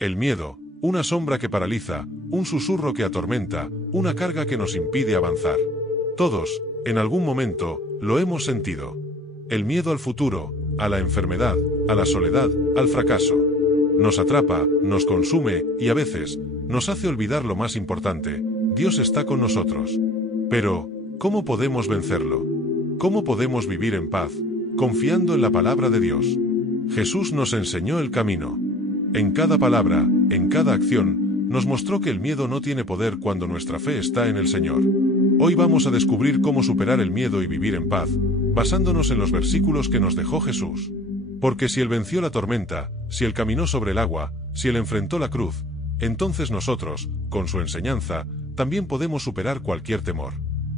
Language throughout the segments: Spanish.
El miedo, una sombra que paraliza, un susurro que atormenta, una carga que nos impide avanzar. Todos, en algún momento, lo hemos sentido. El miedo al futuro, a la enfermedad, a la soledad, al fracaso. Nos atrapa, nos consume y a veces, nos hace olvidar lo más importante: Dios está con nosotros. Pero, ¿cómo podemos vencerlo? ¿Cómo podemos vivir en paz, confiando en la palabra de Dios? Jesús nos enseñó el camino. En cada palabra, en cada acción, nos mostró que el miedo no tiene poder cuando nuestra fe está en el Señor. Hoy vamos a descubrir cómo superar el miedo y vivir en paz, basándonos en los versículos que nos dejó Jesús. Porque si Él venció la tormenta, si Él caminó sobre el agua, si Él enfrentó la cruz, entonces nosotros, con su enseñanza, también podemos superar cualquier temor.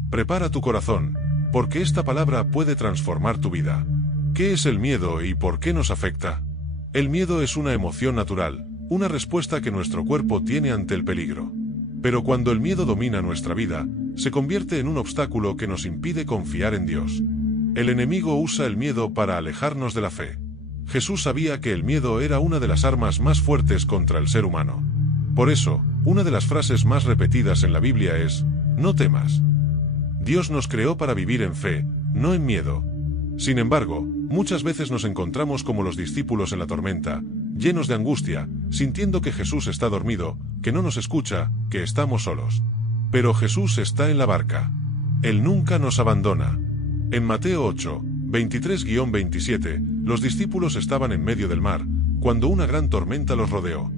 Prepara tu corazón, porque esta palabra puede transformar tu vida. ¿Qué es el miedo y por qué nos afecta? El miedo es una emoción natural, una respuesta que nuestro cuerpo tiene ante el peligro. Pero cuando el miedo domina nuestra vida, se convierte en un obstáculo que nos impide confiar en Dios. El enemigo usa el miedo para alejarnos de la fe. Jesús sabía que el miedo era una de las armas más fuertes contra el ser humano. Por eso, una de las frases más repetidas en la Biblia es: no temas. Dios nos creó para vivir en fe, no en miedo. Sin embargo, muchas veces nos encontramos como los discípulos en la tormenta, llenos de angustia, sintiendo que Jesús está dormido, que no nos escucha, que estamos solos. Pero Jesús está en la barca. Él nunca nos abandona. En Mateo 8, 23-27, los discípulos estaban en medio del mar, cuando una gran tormenta los rodeó.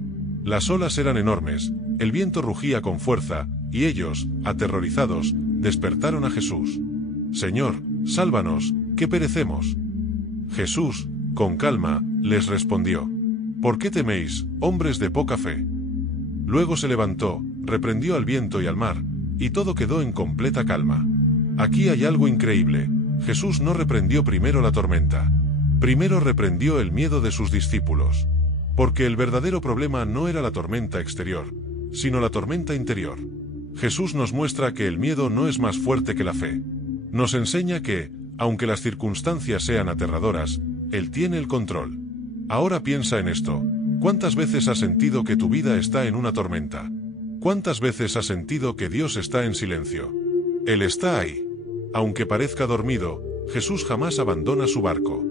Las olas eran enormes, el viento rugía con fuerza, y ellos, aterrorizados, despertaron a Jesús. «Señor, sálvanos, que perecemos». Jesús, con calma, les respondió: «¿Por qué teméis, hombres de poca fe?». Luego se levantó, reprendió al viento y al mar, y todo quedó en completa calma. Aquí hay algo increíble. Jesús no reprendió primero la tormenta. Primero reprendió el miedo de sus discípulos. Porque el verdadero problema no era la tormenta exterior, sino la tormenta interior. Jesús nos muestra que el miedo no es más fuerte que la fe. Nos enseña que, aunque las circunstancias sean aterradoras, Él tiene el control. Ahora piensa en esto: ¿cuántas veces has sentido que tu vida está en una tormenta? ¿Cuántas veces has sentido que Dios está en silencio? Él está ahí. Aunque parezca dormido, Jesús jamás abandona su barco.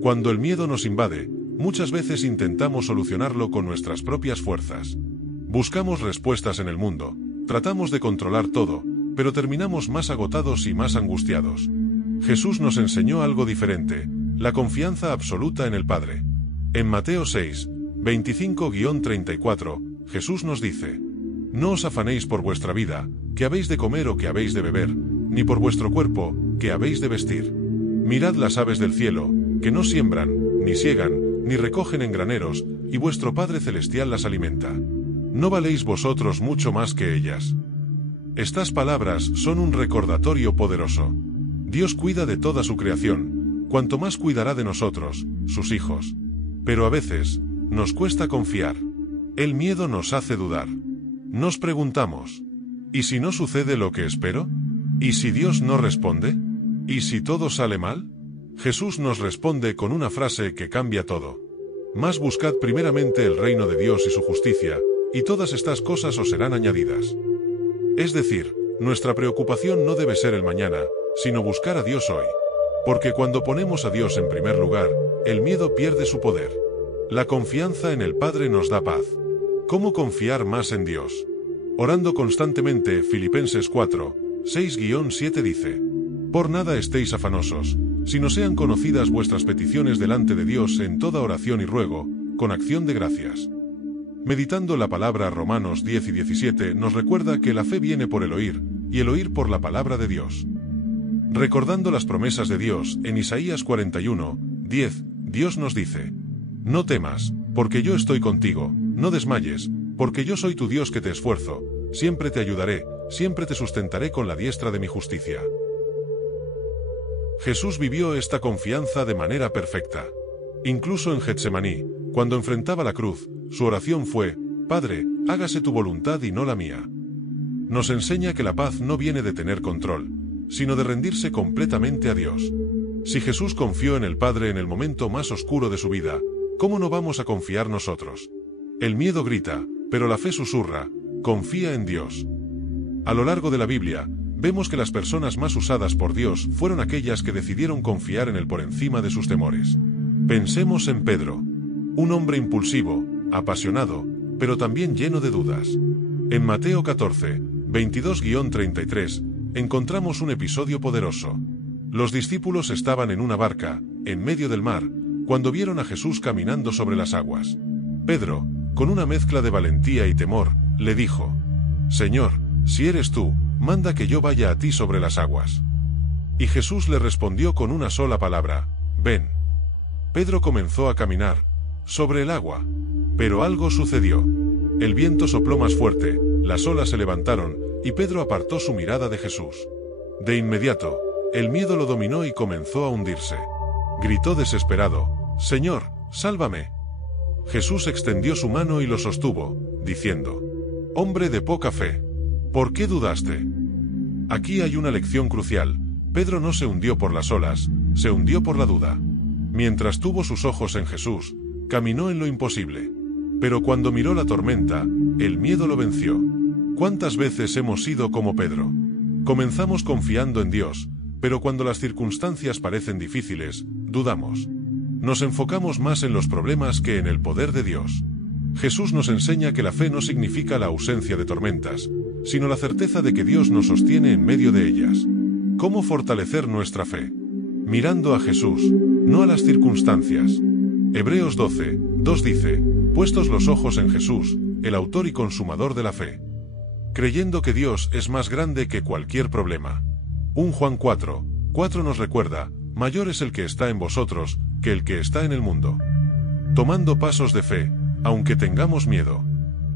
Cuando el miedo nos invade, muchas veces intentamos solucionarlo con nuestras propias fuerzas. Buscamos respuestas en el mundo, tratamos de controlar todo, pero terminamos más agotados y más angustiados. Jesús nos enseñó algo diferente: la confianza absoluta en el Padre. En Mateo 6, 25-34, Jesús nos dice: «No os afanéis por vuestra vida, que habéis de comer o que habéis de beber, ni por vuestro cuerpo, que habéis de vestir. Mirad las aves del cielo, que no siembran, ni siegan, ni recogen en graneros, y vuestro Padre Celestial las alimenta. ¿No valéis vosotros mucho más que ellas?». Estas palabras son un recordatorio poderoso. Dios cuida de toda su creación, cuanto más cuidará de nosotros, sus hijos. Pero a veces, nos cuesta confiar. El miedo nos hace dudar. Nos preguntamos: ¿y si no sucede lo que espero? ¿Y si Dios no responde? ¿Y si todo sale mal? Jesús nos responde con una frase que cambia todo: «Mas buscad primeramente el reino de Dios y su justicia, y todas estas cosas os serán añadidas». Es decir, nuestra preocupación no debe ser el mañana, sino buscar a Dios hoy. Porque cuando ponemos a Dios en primer lugar, el miedo pierde su poder. La confianza en el Padre nos da paz. ¿Cómo confiar más en Dios? Orando constantemente. Filipenses 4, 6-7 dice: «Por nada estéis afanosos, sino sean conocidas vuestras peticiones delante de Dios en toda oración y ruego, con acción de gracias». Meditando la palabra, Romanos 10-17 nos recuerda que la fe viene por el oír, y el oír por la palabra de Dios. Recordando las promesas de Dios, en Isaías 41:10, Dios nos dice: «No temas, porque yo estoy contigo, no desmayes, porque yo soy tu Dios que te esfuerzo, siempre te ayudaré, siempre te sustentaré con la diestra de mi justicia». Jesús vivió esta confianza de manera perfecta. Incluso en Getsemaní, cuando enfrentaba la cruz, su oración fue: «Padre, hágase tu voluntad y no la mía». Nos enseña que la paz no viene de tener control, sino de rendirse completamente a Dios. Si Jesús confió en el Padre en el momento más oscuro de su vida, ¿cómo no vamos a confiar nosotros? El miedo grita, pero la fe susurra, confía en Dios. A lo largo de la Biblia, vemos que las personas más usadas por Dios fueron aquellas que decidieron confiar en Él por encima de sus temores. Pensemos en Pedro, un hombre impulsivo, apasionado, pero también lleno de dudas. En Mateo 14, 22-33, encontramos un episodio poderoso. Los discípulos estaban en una barca, en medio del mar, cuando vieron a Jesús caminando sobre las aguas. Pedro, con una mezcla de valentía y temor, le dijo: «Señor, si eres tú, manda que yo vaya a ti sobre las aguas». Y Jesús le respondió con una sola palabra: «Ven». Pedro comenzó a caminar sobre el agua. Pero algo sucedió. El viento sopló más fuerte, las olas se levantaron, y Pedro apartó su mirada de Jesús. De inmediato, el miedo lo dominó y comenzó a hundirse. Gritó desesperado: «Señor, sálvame». Jesús extendió su mano y lo sostuvo, diciendo: «Hombre de poca fe, ¿por qué dudaste?». Aquí hay una lección crucial. Pedro no se hundió por las olas, se hundió por la duda. Mientras tuvo sus ojos en Jesús, caminó en lo imposible. Pero cuando miró la tormenta, el miedo lo venció. ¿Cuántas veces hemos sido como Pedro? Comenzamos confiando en Dios, pero cuando las circunstancias parecen difíciles, dudamos. Nos enfocamos más en los problemas que en el poder de Dios. Jesús nos enseña que la fe no significa la ausencia de tormentas, sino la certeza de que Dios nos sostiene en medio de ellas. ¿Cómo fortalecer nuestra fe? Mirando a Jesús, no a las circunstancias. Hebreos 12, 2 dice: «Puestos los ojos en Jesús, el autor y consumador de la fe». Creyendo que Dios es más grande que cualquier problema. 1 Juan 4, 4 nos recuerda: «Mayor es el que está en vosotros, que el que está en el mundo». Tomando pasos de fe, aunque tengamos miedo.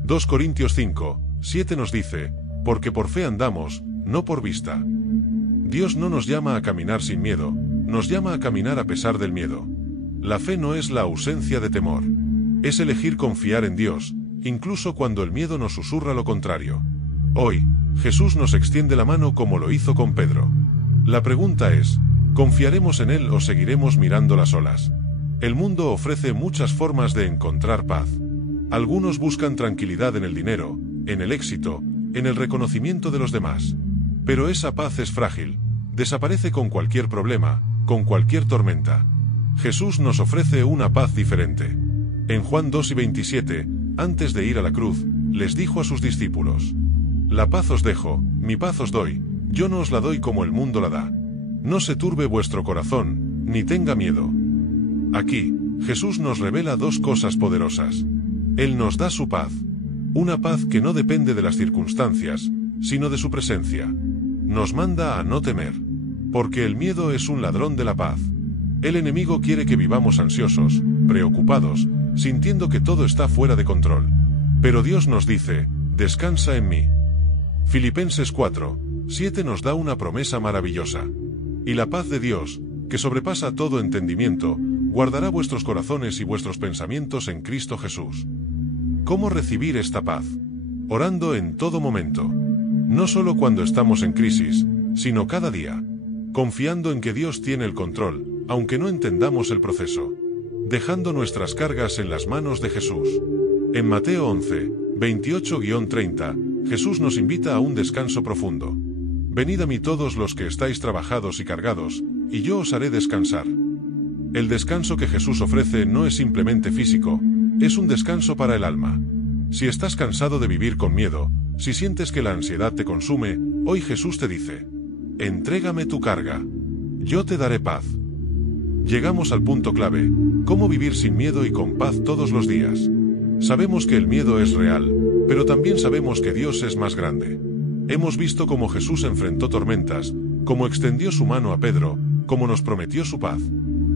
2 Corintios 5, 7 nos dice: «Porque por fe andamos, no por vista». Dios no nos llama a caminar sin miedo, nos llama a caminar a pesar del miedo. La fe no es la ausencia de temor. Es elegir confiar en Dios, incluso cuando el miedo nos susurra lo contrario. Hoy, Jesús nos extiende la mano como lo hizo con Pedro. La pregunta es: ¿confiaremos en Él o seguiremos mirando las olas? El mundo ofrece muchas formas de encontrar paz. Algunos buscan tranquilidad en el dinero, en el éxito, en el reconocimiento de los demás. Pero esa paz es frágil, desaparece con cualquier problema, con cualquier tormenta. Jesús nos ofrece una paz diferente. En Juan 2:27, antes de ir a la cruz, les dijo a sus discípulos: «La paz os dejo, mi paz os doy, yo no os la doy como el mundo la da. No se turbe vuestro corazón, ni tenga miedo». Aquí, Jesús nos revela dos cosas poderosas. Él nos da su paz. Una paz que no depende de las circunstancias, sino de su presencia. Nos manda a no temer. Porque el miedo es un ladrón de la paz. El enemigo quiere que vivamos ansiosos, preocupados, sintiendo que todo está fuera de control. Pero Dios nos dice: «Descansa en mí». Filipenses 4, 7 nos da una promesa maravillosa. «Y la paz de Dios, que sobrepasa todo entendimiento, guardará vuestros corazones y vuestros pensamientos en Cristo Jesús». ¿Cómo recibir esta paz? Orando en todo momento. No solo cuando estamos en crisis, sino cada día. Confiando en que Dios tiene el control, aunque no entendamos el proceso. Dejando nuestras cargas en las manos de Jesús. En Mateo 11, 28-30, Jesús nos invita a un descanso profundo. «Venid a mí todos los que estáis trabajados y cargados, y yo os haré descansar». El descanso que Jesús ofrece no es simplemente físico, es un descanso para el alma. Si estás cansado de vivir con miedo, si sientes que la ansiedad te consume, hoy Jesús te dice: «Entrégame tu carga. Yo te daré paz». Llegamos al punto clave: ¿cómo vivir sin miedo y con paz todos los días? Sabemos que el miedo es real, pero también sabemos que Dios es más grande. Hemos visto cómo Jesús enfrentó tormentas, cómo extendió su mano a Pedro, cómo nos prometió su paz.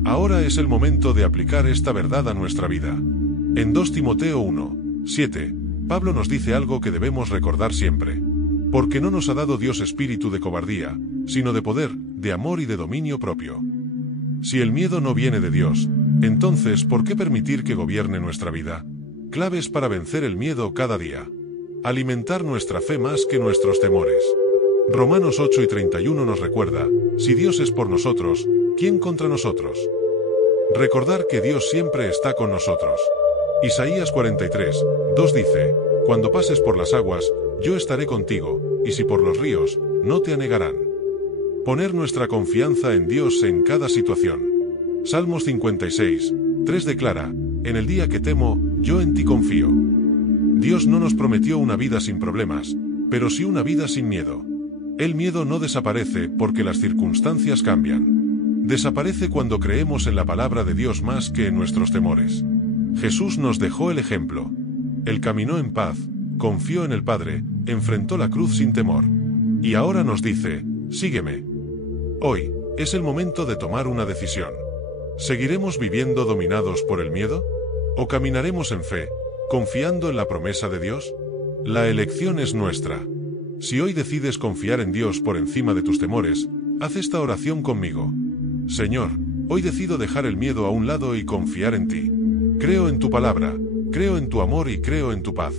Ahora es el momento de aplicar esta verdad a nuestra vida. En 2 Timoteo 1, 7, Pablo nos dice algo que debemos recordar siempre. Porque no nos ha dado Dios espíritu de cobardía, sino de poder, de amor y de dominio propio. Si el miedo no viene de Dios, entonces ¿por qué permitir que gobierne nuestra vida? Claves para vencer el miedo cada día. Alimentar nuestra fe más que nuestros temores. Romanos 8:31 nos recuerda: si Dios es por nosotros, ¿quién contra nosotros? Recordar que Dios siempre está con nosotros. Isaías 43, 2 dice, cuando pases por las aguas, yo estaré contigo, y si por los ríos, no te anegarán. Poner nuestra confianza en Dios en cada situación. Salmos 56, 3 declara, en el día que temo, yo en ti confío. Dios no nos prometió una vida sin problemas, pero sí una vida sin miedo. El miedo no desaparece porque las circunstancias cambian. Desaparece cuando creemos en la palabra de Dios más que en nuestros temores. Jesús nos dejó el ejemplo. Él caminó en paz, confió en el Padre, enfrentó la cruz sin temor. Y ahora nos dice, sígueme. Hoy, es el momento de tomar una decisión. ¿Seguiremos viviendo dominados por el miedo? ¿O caminaremos en fe, confiando en la promesa de Dios? La elección es nuestra. Si hoy decides confiar en Dios por encima de tus temores, haz esta oración conmigo. Señor, hoy decido dejar el miedo a un lado y confiar en ti. Creo en tu palabra, creo en tu amor y creo en tu paz.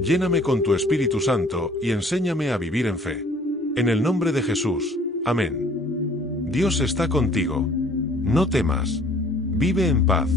Lléname con tu Espíritu Santo y enséñame a vivir en fe. En el nombre de Jesús. Amén. Dios está contigo. No temas. Vive en paz.